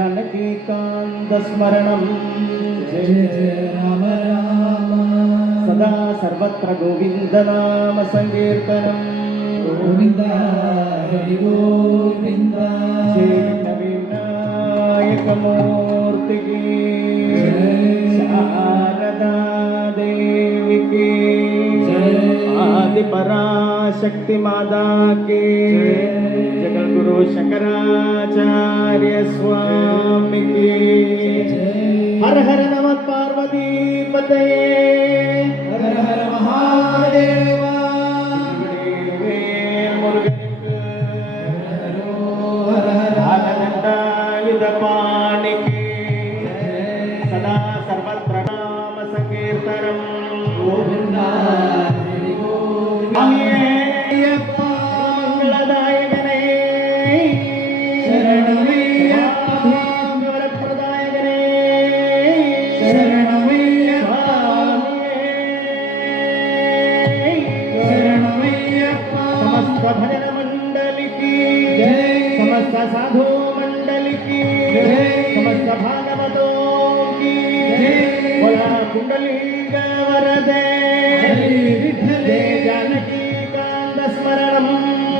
जानकीकान्तस्मरणं जय जय राम राम सदा सर्वत्र गोविन्दनाम संकीर्तनं गोविन्द हरि गोविन्द जय विनायकमूर्ति की शारदा देवी की आदि पराशक्ति माता की जगद्गुरु शंकराचार्य स्वामी की हर हर नमः पार्वती पतये हर हर महादेव हर हर पाणिके सदा सर्वत्र नाम संकीर्तनं गोविन्द हरि गोविन्द मंगलदायकने शरणमय्यप्पा वरप्रदायकने शरणमय्यप्पा शरणमय्यप्पा समस्त भजन मंडली की जय समस्त साधु मंडली की जय समस्त भागवतों की जय बोला कुंडली वरदे हरि विठ्ठल जय जानकी कांत स्मरणं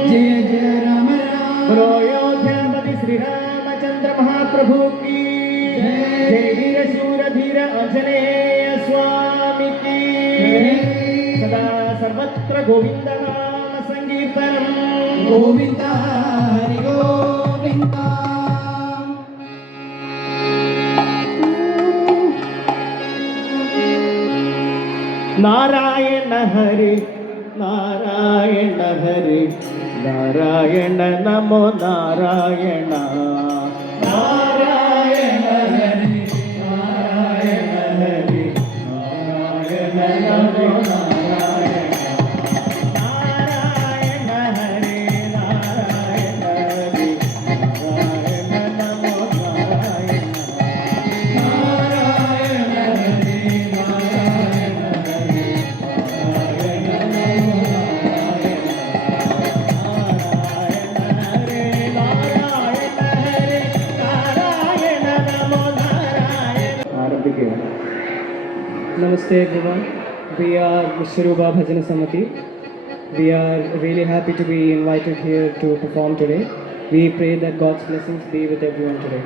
जय जय राम राम बोलो अयोध्यापति श्री रामचंद्र महाप्रभु की जय जय वीर शूर धीर आंजनेय स्वामी की सदा सर्वत्र गोविंद नाम संकीर्तनं गोविन्द हरि गोविन्द नारायण हरि नारायण हरि नारायण नमो नारायण नारायण हरि नारायण हरि नारायण नमो नारायण नारायण हरि नारायण हरि नारायण नमो नारायण नारायण हरि नारायण हरि नारायण नमो Namaste everyone. We are Vishwarupa Bhajana Samiti. We are really happy to be invited here to perform today. We pray that God's blessings be with everyone today.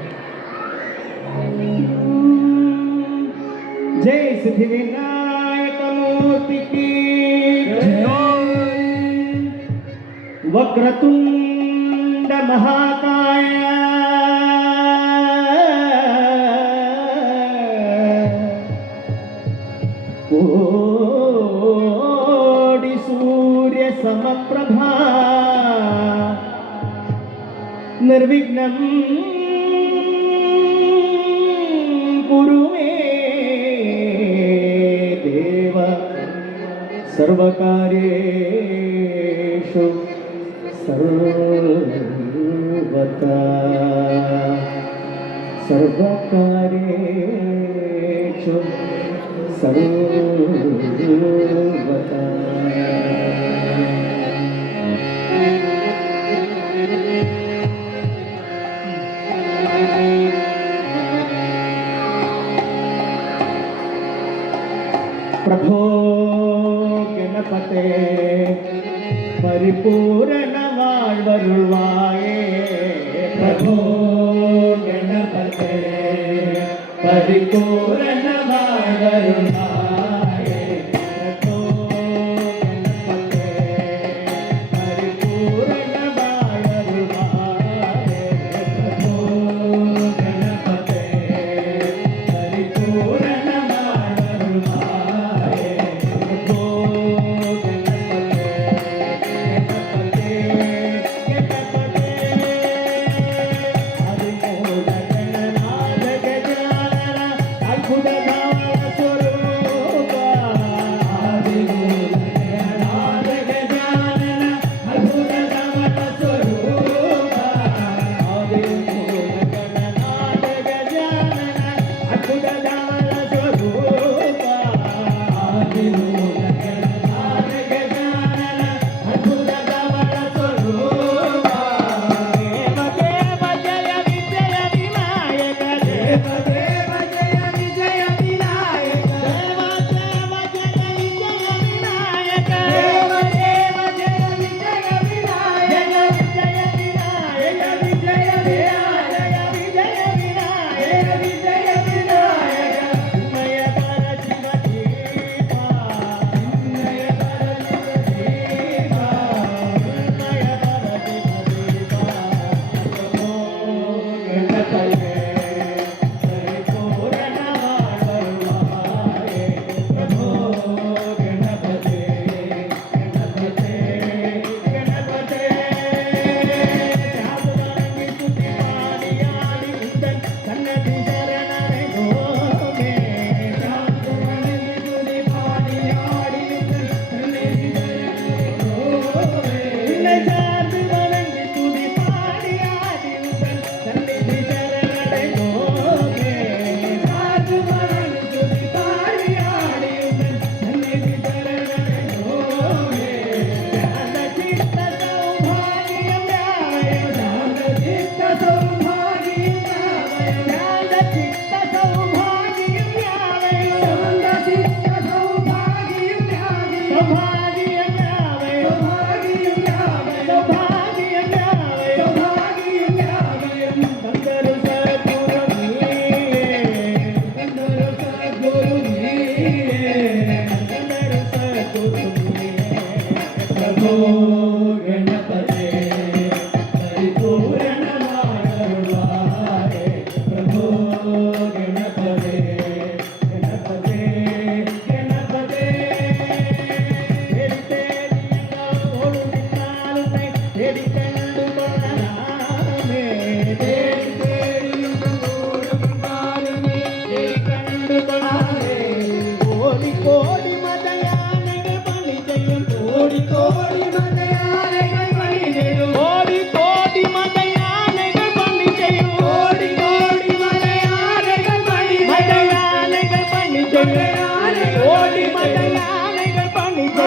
Jai Siddhivinayak Murti ki Vakratunda Mahakaya कोटि सूर्य समप्रभा निर्विघ्नं कुरु मे देव सर्वकार्येषु सर्वदा सर्वकार्येषु सर्वदा प्रभो गणपते परिपूर्ण வாழ்வருள்வாயே प्रभो गणपते परिपूर्ण வாழ்வருள்வாயே प्रभो गणपते परिपूर्ण வாழ்வருள்வாये प्रभो गणपते परिपूर्ण வாழ்வருள்वाये प्रभो गणपते गणपते आदिमूल गणनाथ गजानन अद्भुत नाम स्वरूप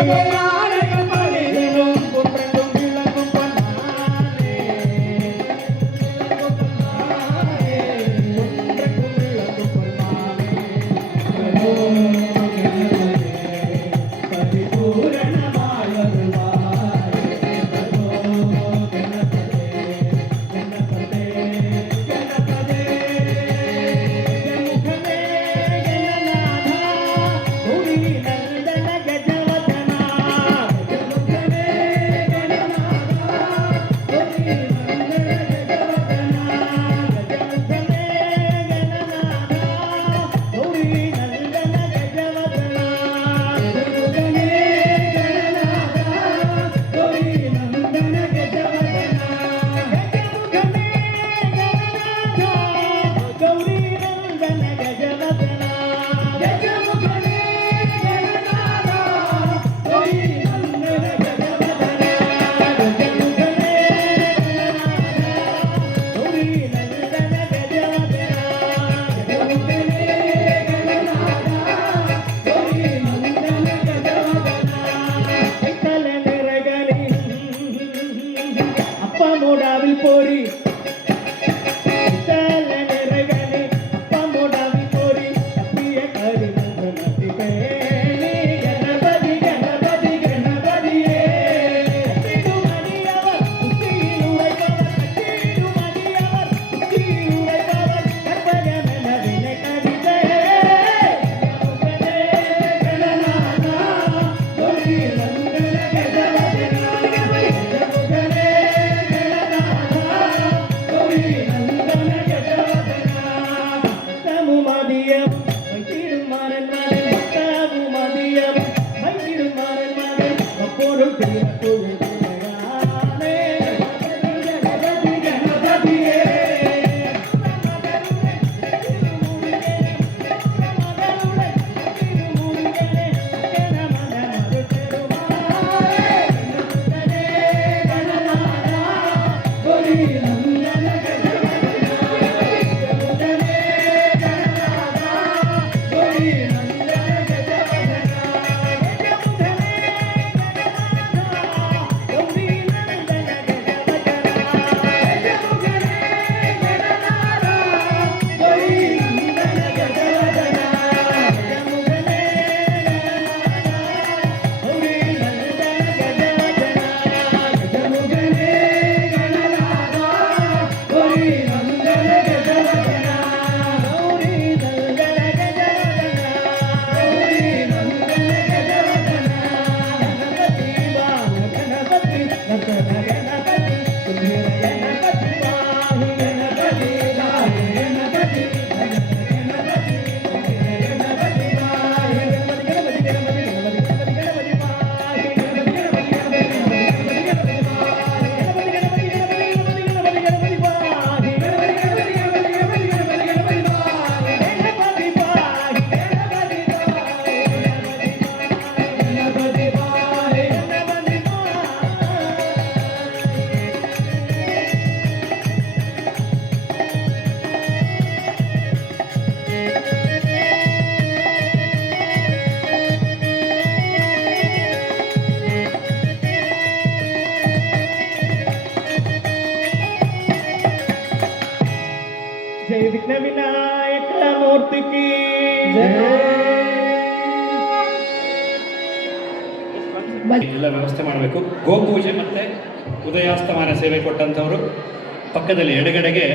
யானைகள் மனிதனும் குன்றெங்கும் விளங்கும் பொன்னானே. குன்றெங்கும் விளங்கும் பொன்னானே. பிரபோ கணபதே, பரிபூரணமாய் வருவாய். பிரபோ கணபதே, கணபதே, கணபதே. கணபதே, கணநாதா, முடி நந்தன கஜவதனா. கணபதே, கணநாதா, முடி நந்தன கஜவதனா. கணபதே, கணநாதா, முடி நந்தன கஜவதனா. கணபதே, கணநாதா, முடி நந்தன கஜவதனா. கஜமுகமே கணநாதா, கௌரி நந்தன கஜவதனா. கஜமுகமே கணநாதா, கௌரி நந்தன கஜவதனா. கஜமுகமே கணநாதா, கௌரி நந்தன கஜவதனா. கஜமுகமே கணநாதா, கௌரி நந்தன கஜவதனா. கலை நிறகனி அப்பமோடாவில் போரி தல நிறகனி அப்பமோடாவில் போரி தப்பிய கரி நந்தி பேணி. கணபதி கணபதி கணபதியே கட்டிடுமணியவர் புத்தியில் உரைப்பவர். கட்டிடுமணியவர் புத்தியில் உரைப்பவர். கற்பகமென வினை கவிதே. கணபதே, கணநாதா, கௌரி நந்தன கஜவதனா. கஜமுகனே கணநாதா, கௌரி நந்தன கஜவதனா. தமுமதியம் வைத்திடுமாறன் மகன். தமுமதியம் வைத்திடுமாறன் மகன். அப்பொருள் திருப்பொருள் திரையானே. கணபதி கணபதியே జై విఘ్న వినాయక మూర్తికి ಎಲ್ಲ ವ್ಯವಸ್ಥೆ ಮಾಡಬೇಕು. ಗೋಪೂಜೆ ಮತ್ತು ಉದಯಾಸ್ತಮಾನ ಸೇವೆ ಕೊಟ್ಟಂಥವರು ಪಕ್ಕದಲ್ಲಿ ಎಡಗಡೆಗೆ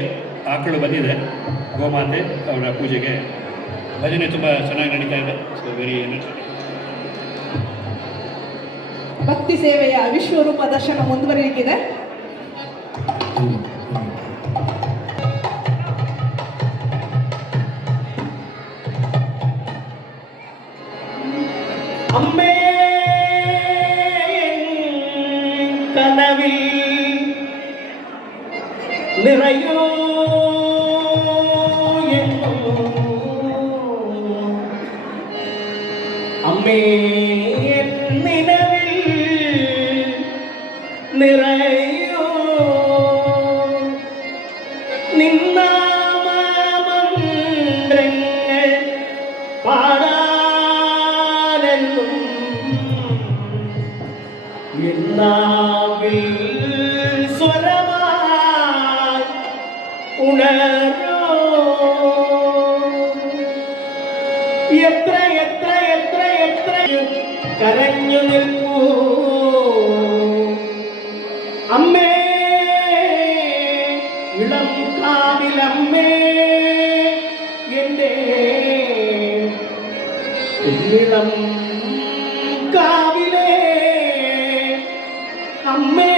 ಆಕಳು ಬಂದಿದೆ ಗೋಮಾತೆ ಅವರ ಪೂಜೆಗೆ. ಭಜನೆ ತುಂಬ ಚೆನ್ನಾಗಿ ನಡೀತಾ ಇದೆ. So very energetic. ಭಕ್ತಿ ಸೇವೆಯ ವಿಶ್ವರೂಪ ದರ್ಶನ ಮುಂದುವರಿಯಲಿದೆ. அம்மே கனவில் நிறையோ அம்மே என் நினைவில் நிறையோ நின்னாமன்றங்கள் பாடானென்னும் എന്നാവിൽ സ്വരമായി ഉണരോ എത്ര എത്ര എത്ര എത്ര കരഞ്ഞു നിൽപ്പൂ അമ്മേ ഇളം കാവിലമ്മേ എൻ്റെ കുഞ്ഞിളം കാവിലേ അമ്മേ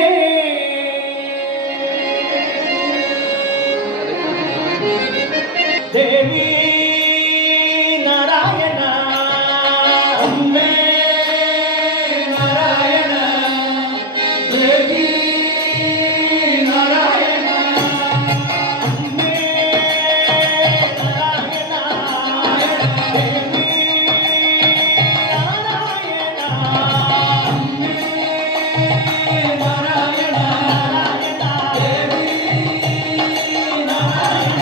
ദേവി നാരായണ അമ്മേ നാരായണ ദേവി നാരായണ അമ്മേ നാരായണ ദേവി നാരായണ അമ്മേ നാരായണ ദേവി നാരായണ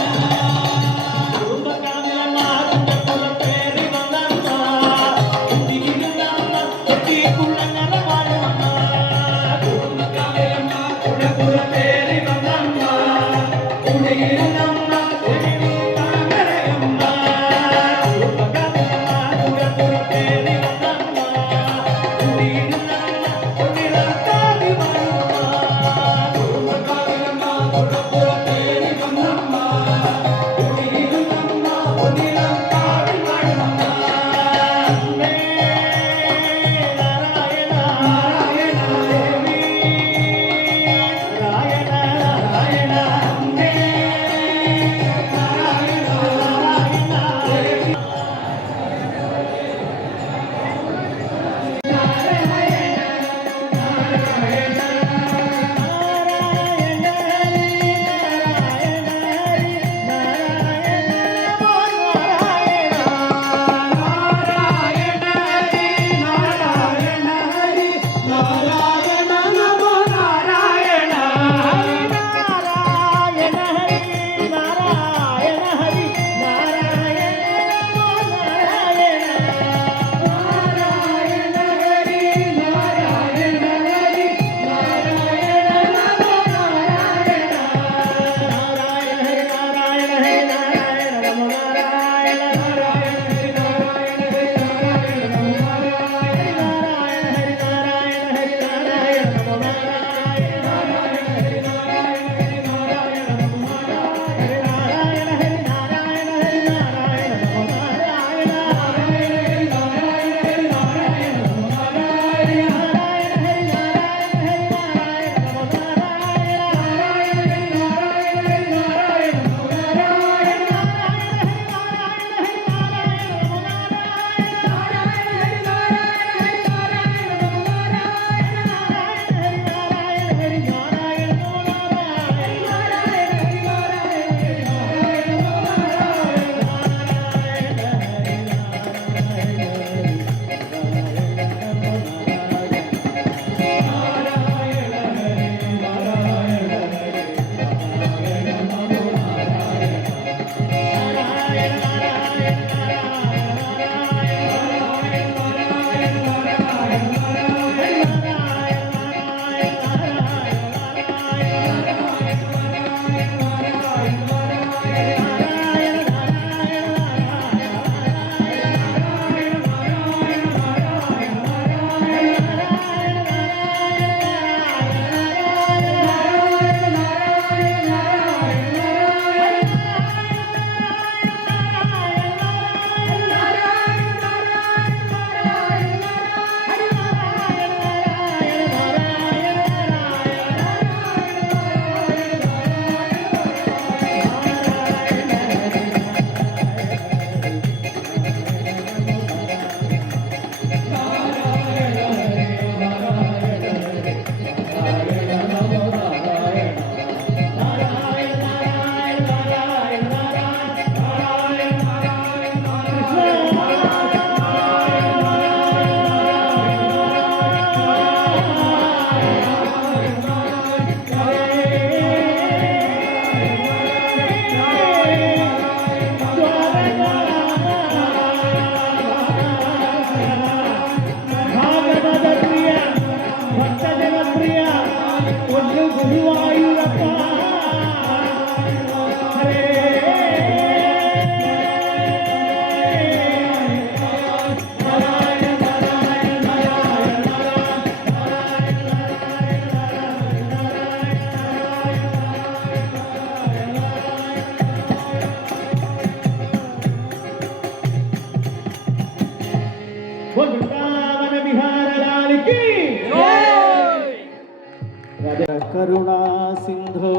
करुणा सिंधो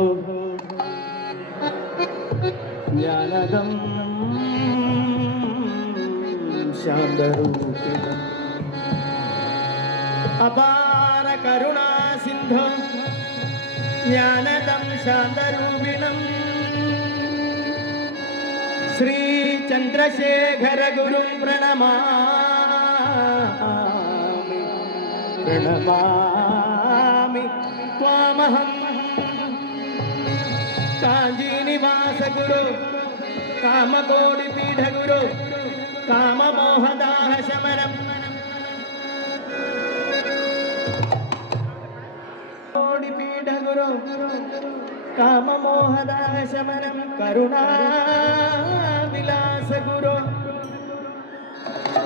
ज्ञानदं शान्तरूपिणम् अपार करुणा सिंधो ज्ञानदं शान्तरूपिणम् श्री चंद्रशेखर गुरुं प्रणमामि प्रणमामि त्वामहं काञ्जीनिवास गुरु कामकोटिपीठ गुरु काममोहदाह शमनम् कोटिपीठ गुरु काममोहदाह शमनं करुणा विलास गुरु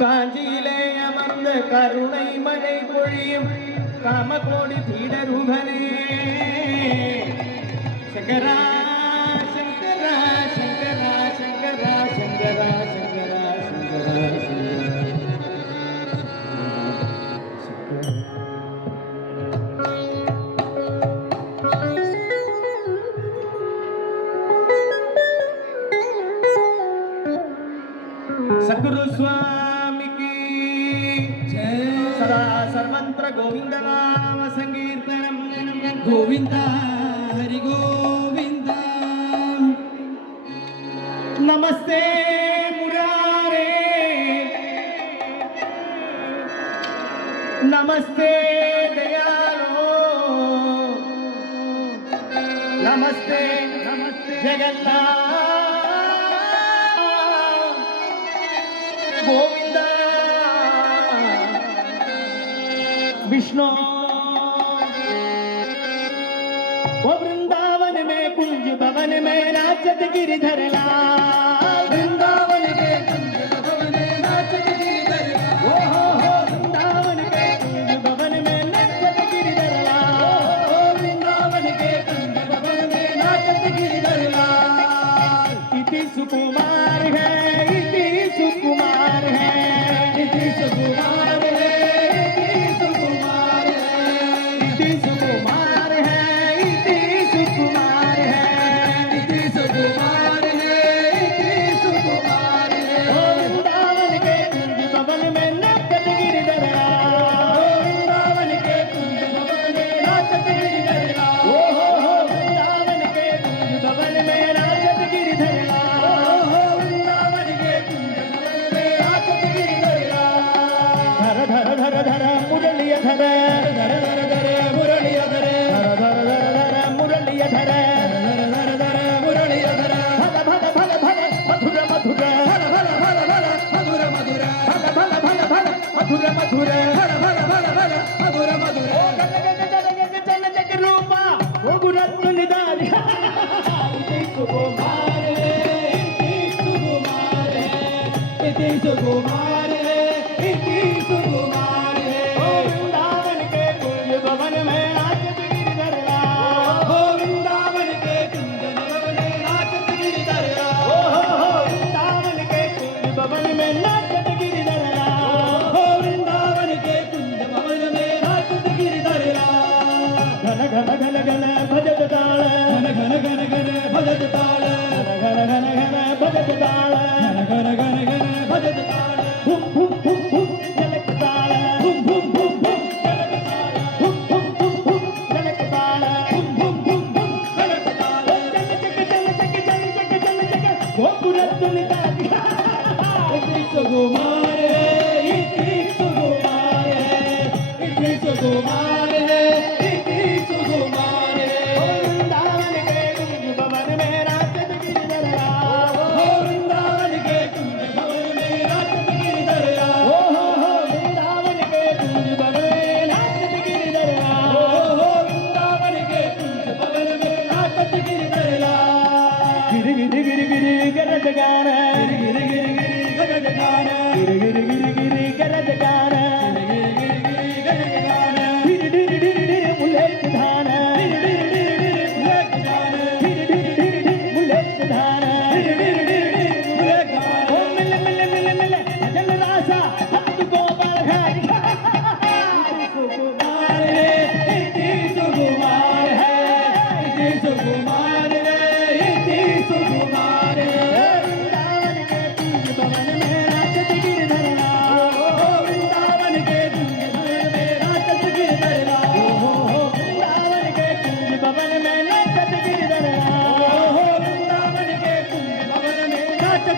काஞ்சியிலே அமர்ந்த கருணை மழை பொழியும் காமகோடி பீடரூபனே சங்கரா சங்கரா சங்கரா சங்கரா சங்கரா சங்கரா சங்கரா सद्गुरु स्वामी की जय सदा सर्वत्र गोविंद नाम संकीर्तनम गोविंद हरि गोविंद नमस्ते मुरारे नमस्ते दयालो नमस्ते नमस्ते जगन्नाथ गोविंदा विष्णु वो वृंदावन में कुंज भवन में नाचत गिरिधर लाल वृंदावन के कुंज भवन में नाचत गिरिधर लाल हो वृंदावन के कुंज भवन में नाचत गिरिधर लाल हो वृंदावन के कुंज भवन में नाचत गिरिधर लाल इति सुकुमार है इति सुकुमार है इति सुकुमार है इति सुकुमार है इति सुकुमार है इति सुकुमार है इति सुकुमार है इति सुकुमार है ओ वृंदावन के कुंज भवन में नाचत गिरिधर वृंदावन के कुंज भवन में नाचत गिरिधर ओ हो वृंदावन के कुंज भवन में नाचत गिरिधर धर धर धर धर मुरलिय धर धर धर धर मुरलिय धर धर धर धर धर मुरलिय धर धर धर धर मुरलिय धर भल भल भल भल मधुर मधुर भल भल भल भल मधुर मधुर भल भल भल भल मधुर मधुर भल भल भल भल मधुर मधुर ओ गग गग गग गग चल जग रूपा ओ गुरत्व निदान इति सुकुमार इति सुकुमार इति सुकुमार इति सुकुमार ओ वृंदावन के कुंज भवन में नाचत गिरिधर हो वृंदावन के कुंज भवन में नाचत गिरिधर हो वृंदावन के कुंज भवन में नाचत गिरिधर हो वृंदावन के कुंज भवन में नाचत गिरिधर घन घन घन घन भजत ताल घन घन घन घन भजत ताल घन घन घन घन भजत ताल घन घन घन घन भजत ताल हुम हुम हुम हुम जलक ताल हुम हुम हुम हुम जलक ताल हुम हुम हुम हुम जलक ताल हुम हुम हुम हुम जलक ताल चल चक चल चक चल चक चल चक गोपुरत निदान इति सुकुमार है इति सुकुमार है इति सुकुमार है इति सुकुमार है ओ वृंदावन के कुंज भवन में नाचत गिरिधर हो वृंदावन के कुंज भवन में नाचत गिरिधर हो वृंदावन के कुंज भवन में नाचत गिरिधर हो वृंदावन के कुंज भवन में नाचत गिरिधर गिरि गिरि गिरि गिरि गरज गान गिरि गिरि गिरि गिरि गरज गान गिरि गिरि गिरि गिरि गरज गान गिरि गिरि गिरि गरज गान गिरि गिरि गिरि गिरि मुलेत धान गिरि गिरि गिरि गिरि मुलेत धान गिरि गिरि गिरि गिरि मुलेत धान गिरि गिरि गिरि गिरि मुलेत धान ओ मिल मिल मिल मिल भजन रासा भक्त को बधाई इति सुकुमार है इति सुकुमार है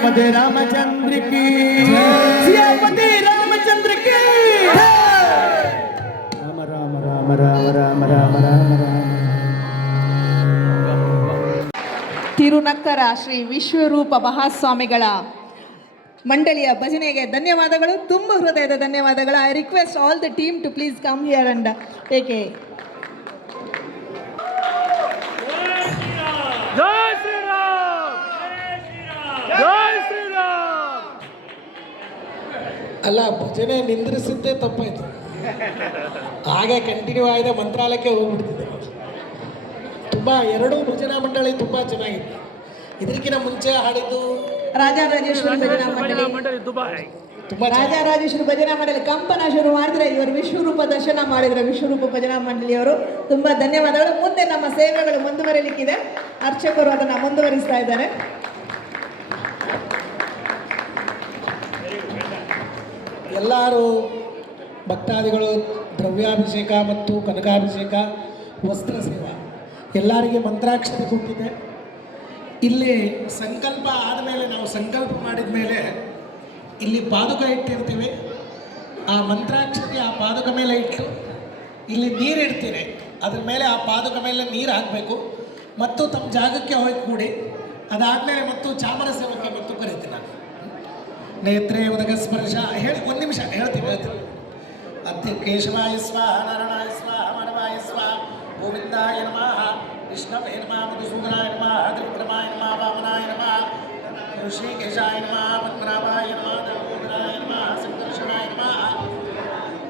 सियापति रामचंद्र की सियापति रामचंद्र की राम राम राम राम राम राम राम राम ತಿರುನಕ್ಕರ ಶ್ರೀ ವಿಶ್ವರೂಪ ಮಹಾಸ್ವಾಮಿಗಳ ಮಂಡಳಿಯ ಭಜನೆಗೆ ಧನ್ಯವಾದಗಳು, ತುಂಬ ಹೃದಯದ ಧನ್ಯವಾದಗಳು. I request all the team to please come here and take a ಅಲ್ಲ, ಭಜನೆ ನಿಂದ್ರಿಸಿದ್ದೇ ತಪ್ಪಾಯಿತು. ಹಾಗೆ ಕಂಟಿನ್ಯೂ ಆಗಿದೆ, ಮಂತ್ರಾಲಯಕ್ಕೆ ಹೋಗ್ಬಿಡ್ತಿದ್ದೆ. ತುಂಬ ಎರಡೂ ಭಜನಾ ಮಂಡಳಿ ತುಂಬ ಚೆನ್ನಾಗಿತ್ತು. ಇದಕ್ಕಿಂತ ಮುಂಚೆ ಹಾಡಿದ್ದು ರಾಜರಾಜೇಶ್ವರಿ ಭಜನಾ ಮಂಡಳಿ, ತುಂಬ ರಾಜರಾಜೇಶ್ವರಿ ಭಜನಾ ಮಂಡಳಿ ಕಂಪನ ಶುರು ಮಾಡಿದ್ರೆ ಇವರು ವಿಶ್ವರೂಪ ದರ್ಶನ ಮಾಡಿದ್ರೆ ವಿಶ್ವರೂಪ ಭಜನಾ ಮಂಡಳಿಯವರು ತುಂಬ ಧನ್ಯವಾದಗಳು. ಮುಂದೆ ನಮ್ಮ ಸೇವೆಗಳು ಮುಂದುವರಿಲಿಕ್ಕಿದೆ, ಅರ್ಚಕರು ಅದನ್ನು ಮುಂದುವರಿಸ್ತಾ ಇದ್ದಾರೆ. ಎಲ್ಲರೂ ಭಕ್ತಾದಿಗಳು ದ್ರವ್ಯಾಭಿಷೇಕ ಮತ್ತು ಕನಕಾಭಿಷೇಕ, ವಸ್ತ್ರ ಸೇವಾ ಎಲ್ಲರಿಗೆ ಮಂತ್ರಾಕ್ಷತೆ ಕೊಟ್ಟಿದೆ. ಇಲ್ಲಿ ಸಂಕಲ್ಪ ಆದಮೇಲೆ, ನಾವು ಸಂಕಲ್ಪ ಮಾಡಿದ ಮೇಲೆ ಇಲ್ಲಿ ಪಾದುಕ ಇಟ್ಟಿರ್ತೀವಿ. ಆ ಮಂತ್ರಾಕ್ಷತೆ ಆ ಪಾದುಕ ಮೇಲೆ ಇಟ್ಟು ಇಲ್ಲಿ ನೀರು ಇಡ್ತೀನಿ. ಅದ್ರ ಮೇಲೆ ಆ ಪಾದುಕ ಮೇಲೆ ನೀರು ಹಾಕಬೇಕು ಮತ್ತು ತಮ್ಮ ಜಾಗಕ್ಕೆ ಹೋಗಿ ಕೂಡಿ. ಅದಾದಮೇಲೆ ಮತ್ತು ಚಾಮರ ಸೇವಕ್ಕೆ ಮತ್ತು ಕರಿತೀನಿ ನಾನು. ನೇತ್ರೇ ಉದಕ ಸ್ಪರ್ಶ ಹೇಳಿ ಒಂದು ನಿಮಿಷ ಹೇಳ್ತೀನಿ. ಅದ್ಯ ಕೇಶವಾಯ ಸ್ವಾಹ, ನಾರಾಯಣಾಯ ಸ್ವಾಹ, ಮಾನವಾಯ ಸ್ವಾಹ, ಗೋವಿಂದಾಯ ನಮಃ, ವಿಷ್ಣವೇ ನಮಃ, ಮಧುಸೂದನಾಯ ನಮಃ, ತ್ರಿವಿಕ್ರಮಾಯ ನಮಃ, ವಾಮನಾಯ ನಮಃ, ಋಷಿಕೇಶಾಯ ನಮಃ, ಪದ್ಮನಾಭಾಯ ನಮಃ, ದಾಮೋದರಾಯ ನಮಃ, ಸಂಕರ್ಷಣಾಯ ನಮಃ,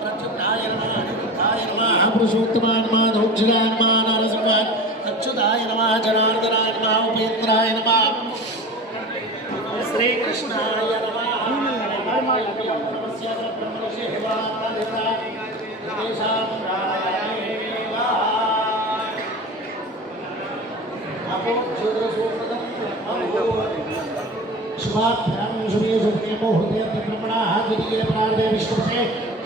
ಪ್ರದ್ಯುಮ್ನಾಯ ನಮಃ, ಅನಿರುದ್ಧಾಯ ನಮಃ, ಪುರುಷೋತ್ತಮಾಯ ನಮಃ, ಧೌಮ್ಯಗಾಯ ನಮಃ, ನರಸಿಂಹಾಯ ಅಚ್ಯುತಾಯ ನಮಃ, ಜನಾರ್ದನಾಯ ನಮಃ, ಉಪೇಂದ್ರಾಯ ನಮಃ, ಶ್ರೀಕೃಷ್ಣಾಯ ನಮಃ. शुभाभ्याम शुभे शुभे मुहूर्ते ब्रह्मणाः द्वितीये प्रार्थे विष्णुपते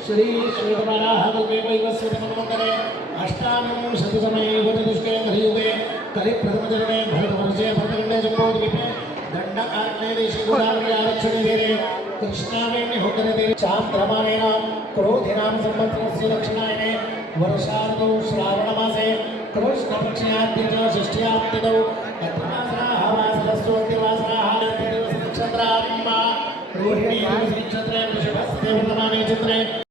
श्री श्रीकुमाराः कल्पे वैवस्वते मन्वन्तरे अष्टाविंशतितमे वटदुष्टे कलियुगे कलिप्रथमचरणे भरतवर्षे भरतखण्डे जम्बूद्वीपे दण्डकारण्ये देशे गोदावरी देरे कृष्णावेण्ये होतरे चान्द्रमानेन क्रोधिनां संवत्सरस्य दक्षिणायने वर्षार्धौ श्रावणमासे कृष्णपक्षाद्य च षष्ठ्याद्यौ अत्रमासनाः वासरस्वत्यवासनाः नक्षत्रां रोहिणी नक्षत्रे वृषभस्ते वर्तमाने चित्रे